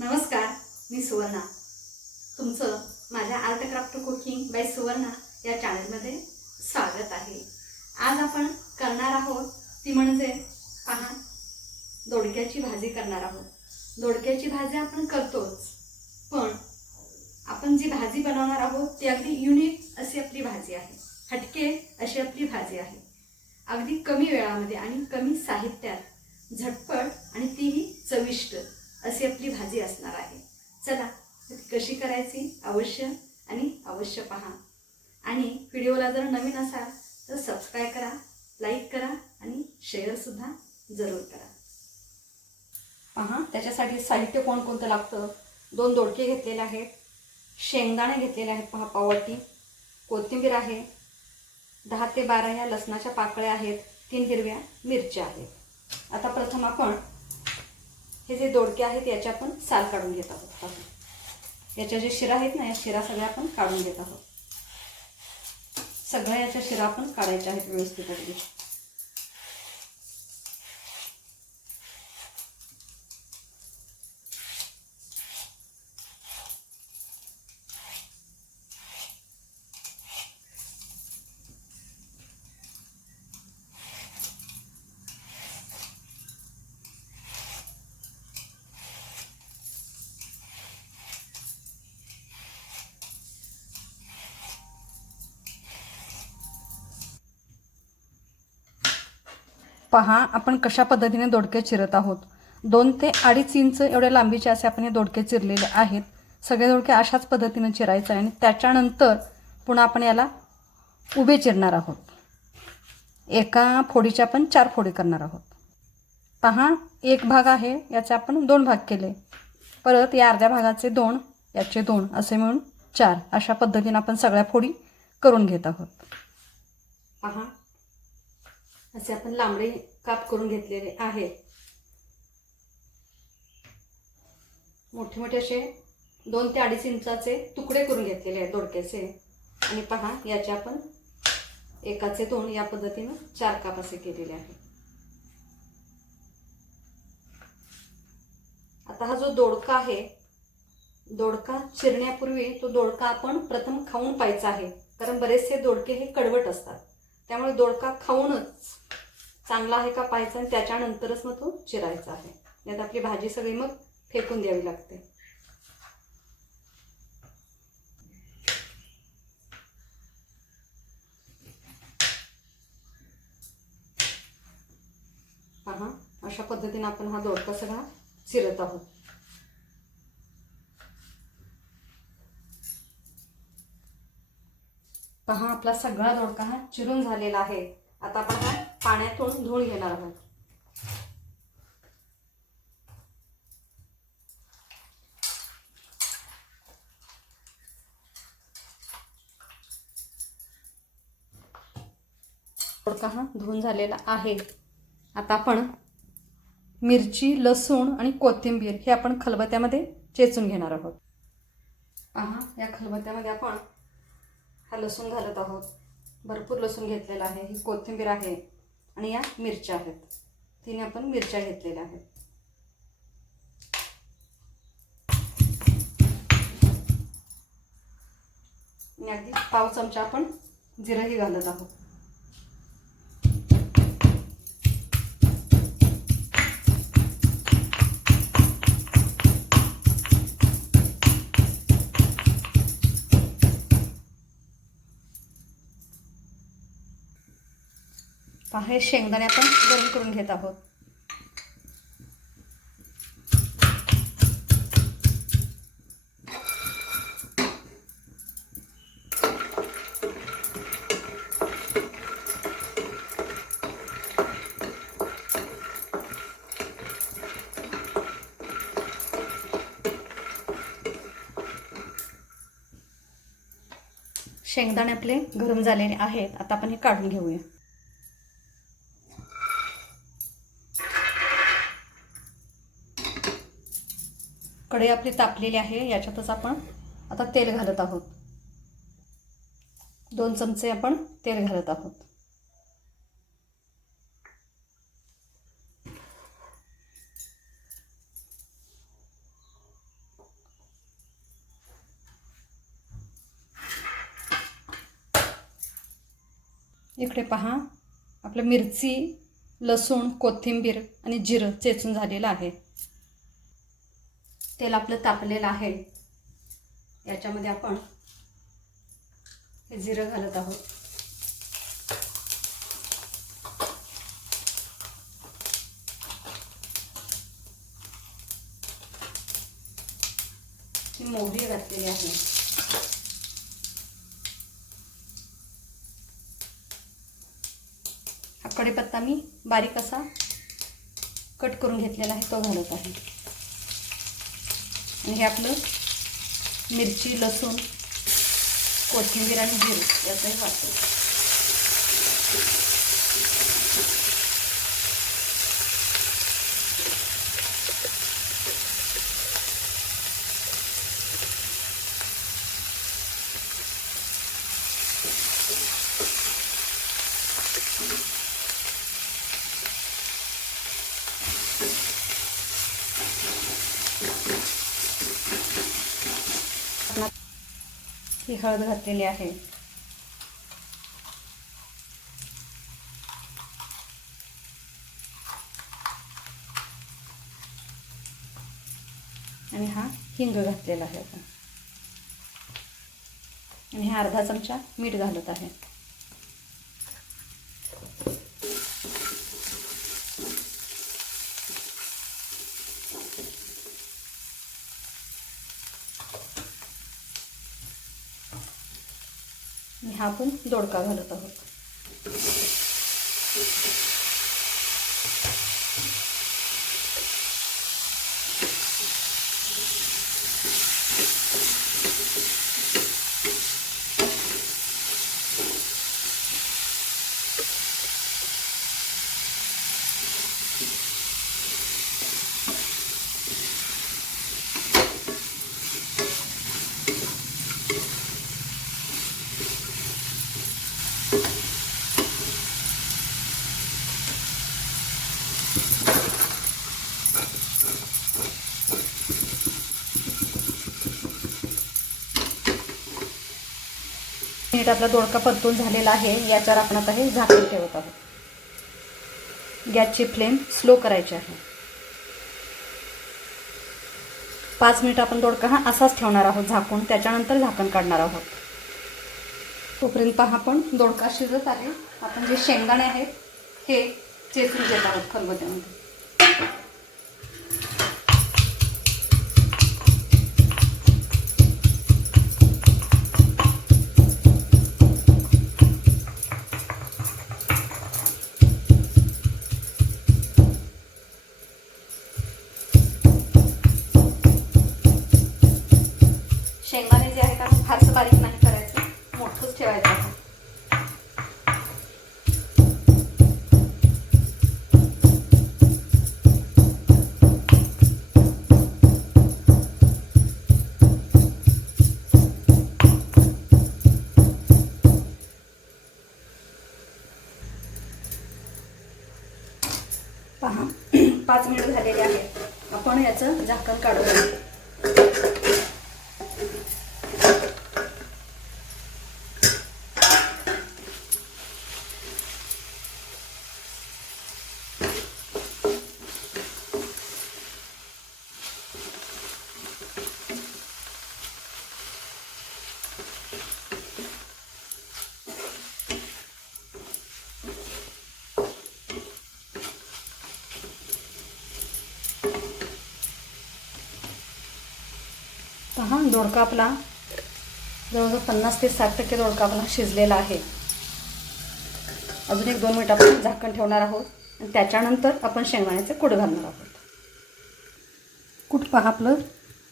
नमस्कार मी सुवर्णा. तुमचं माझ्या art craft cooking by Suvarna या चॅनलमध्ये स्वागत आहे. आज आपण करणार आहोत ती म्हणजे पहा दोडक्याची भाजी करणार आहोत. दोडक्याची भाजी आपण करतोच पण आपण जी भाजी बनवणार आहोत ती अगदी युनिक अशी आपली भाजी आहे. हटके अशी आपली भाजी आहे. अगदी कमी वेळामध्ये आणि कमी साहित्यात झटपट आणि तीही चविष्ट. अशी आपली भाजी असणार आहे. चला ती कशी करायची? अवश्य आणि अवश्य पहा. आणि व्हिडिओला जर नवीन असाल तर सबस्क्राईब करा लाईक करा आणि शेअरसुद्धा जरूर करा. पहा त्याच्यासाठी साहित्य कोणकोणतं लागतं? दोन दोडके घेतलेले आहेत. शेंगदाणे घेतलेले आहेत पहा पावटी कोथिंबीर आहे. दहा ते बारा या लसणाच्या पाकळ्या आहेत. तीन हिरव्या मिरच्या आहेत. आता प्रथम आपण हे जे दोडके आहेत याचे आपण साल काढून घेत आहोत. याच्या जे शिरा आहेत ना या शिरा सगळ्या आपण काढून घेत आहोत. सगळ्या याच्या शिरा आपण काढायच्या आहेत व्यवस्थित पहा आपण कशा पद्धतीने दोडके चिरत आहोत. दोन ते अडीच इंच एवढ्या लांबीचे असे आपण हे दोडके चिरलेले आहेत. सगळे दोडके अशाच पद्धतीने चिरायचे आहे आणि त्याच्यानंतर पुन्हा आपण याला उभे चिरणार आहोत. एका फोडीच्या आपण चार फोडी करणार आहोत. पहा एक भाग आहे याचे आपण दोन भाग केले. परत या अर्ध्या भागाचे दोन याचे दोन असे मिळून चार. अशा पद्धतीने आपण सगळ्या फोडी करून घेत आहोत. पहा असे आपण लांबडे काप करून घेतलेले आहेत मोठे मोठे असे दोन ते अडीच इंचाचे तुकडे करून घेतलेले आहेत दोडक्याचे. आणि पहा याचे आपण एकाचे दोन या पद्धतीनं चार काप असे केलेले आहेत. आता हा जो दोडका आहे दोडका चिरण्यापूर्वी तो दोडका आपण प्रथम खाऊन पाहायचा आहे. कारण बरेचसे दोडके हे कडवट असतात. त्यामुळे दोडका खाऊनच चांगला आहे का पाहायचा आणि त्याच्यानंतरच मग तो चिरायचा आहे. यात आपली भाजी सगळी मग फेकून द्यावी लागते. पहा अशा पद्धतीने आपण हा दोडका सगळा चिरत आहोत. पहा आपला सगळा दोडका हा चिरून झालेला आहे. आता आपण हा पाण्यातून धुवून घेणार आहोत. दोडका हा धुवून झालेला आहे. आता आपण मिरची लसूण आणि कोथिंबीर हे आपण खलबत्यामध्ये चेचून घेणार आहोत. पहा या खलबत्यामध्ये आपण हा लसूण घालत आहोत. भरपूर लसूण घेतलेला आहे. ही कोथिंबीर आहे आणि या मिरच्या आहेत. तिने आपण मिरच्या घेतलेल्या आहेत. अगदी पाव चमचा आपण जिरंही घालत आहोत. पहा हे शेंगदाणे आपण गरम करून घेत आहोत. शेंगदाणे आपले गरम झालेले आहेत. आता आपण हे काढून घेऊया. कढई आपली तापलेली आहे याच्यातच आपण आता तेल घालत आहोत. दोन चमचे आपण तेल घालत आहोत. इकडे पहा आपलं मिरची लसूण कोथिंबीर आणि जिरं चेचून झालेलं आहे. तेल आपलं तापलेलं आहे. याच्यामध्ये आपण हे जिरं घालत आहोत. ही मोहरी घातलेली आहे. हा मी बारीक असा कट करून घेतलेला आहे तो घालत आहे. आणि हे आपलं मिरची लसूण कोथिंबीर आणि जिरं याचाही वापर ही हळद घातलेली आहे. आणि हा हिंग घातलेला आहे आपण आणि हा अर्धा चमचा मीठ घालत आहे. हा आपण दोडका घालत आहोत. मिनिट आपला दोडका परतून झालेला आहे याच्यावर आपण आता हे झाकून ठेवत आहोत. गॅसची फ्लेम स्लो करायची आहे. पाच मिनिट आपण दोडका हा असाच ठेवणार आहोत झाकून त्याच्यानंतर झाकण काढणार आहोत. तोपर्यंत पहा आपण दोडका शिजत आहे. आपण जे शेंगदाणे आहेत हे चेचून घेत आहोत खलबत्त्यामध्ये पहा दोडका आपला. जवळजवळ पन्नास ते साठ टक्के दोडका आपला शिजलेला आहे. अजून एक दोन मिनिट आपण झाकण ठेवणार आहोत. आणि त्याच्यानंतर आपण शेंगदाण्याचे कूट घालणार आहोत. कूट पहा आपलं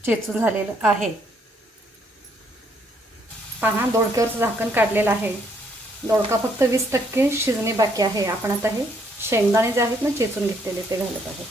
चेचून झालेलं आहे. पहा दोडक्यावरचं झाकण काढलेलं आहे. दोडका फक्त वीस टक्के शिजणे बाकी आहे. आपण आता हे शेंगदाणे जे आहेत ना चेचून घेतलेले ते घालत आहोत.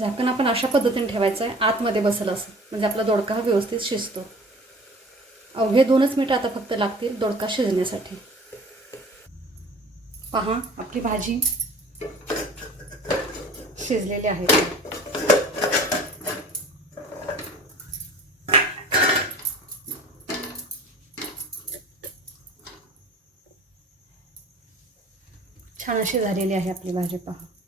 म्हणजे झाकण आपण अशा पद्धतीने ठेवायचं आहे आतमध्ये बसेल असं. म्हणजे आपला दोडका हा व्यवस्थित शिजतो. अवघे दोनच मिनटं आता फक्त लागतील दोडका शिजण्यासाठी. पहा आपली भाजी शिजलेली आहे. छान अशी झालेली आहे आपली भाजी पहा.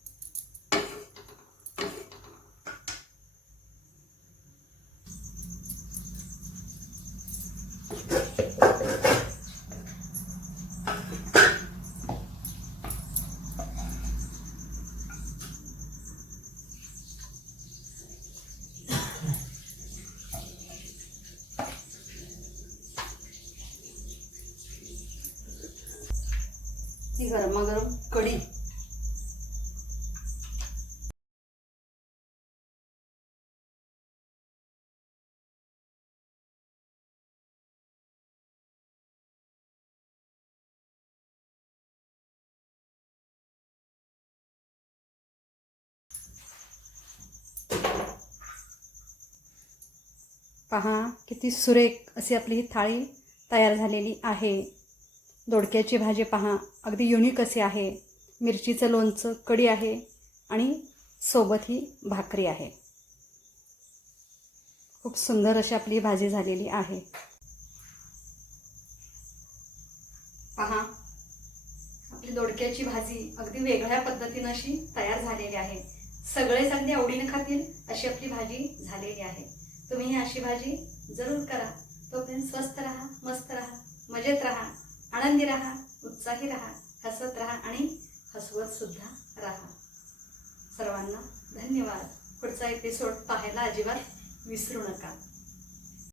ती गरमागरम कढी. पहा किती सुरेख अशी आपली ही थाळी तयार झालेली आहे. दोडक्याची भाजी पहा. अगदी युनिक अशी आहे. मिरचीचं लोणचं कढी आहे आणि सोबत ही भाकरी आहे. खूप सुंदर अशी आपली भाजी झालेली आहे. पहा. आपली दोडक्याची भाजी अगदी वेगळ्या पद्धतीनं अशी तयार झालेली आहे. सगळेच अगदी आवडीने खातील अशी आपली भाजी झालेली आहे. तुम्ही ही अशी भाजी जरूर करा. तोपर्यंत स्वस्त राहा मस्त राहा मजेत राहा. आनंदी राहा उत्साही राहा हसत राहा आणि हसवत सुद्धा राहा. सर्वांना धन्यवाद. पुढचा एपिसोड पाहायला अजिबात विसरू नका.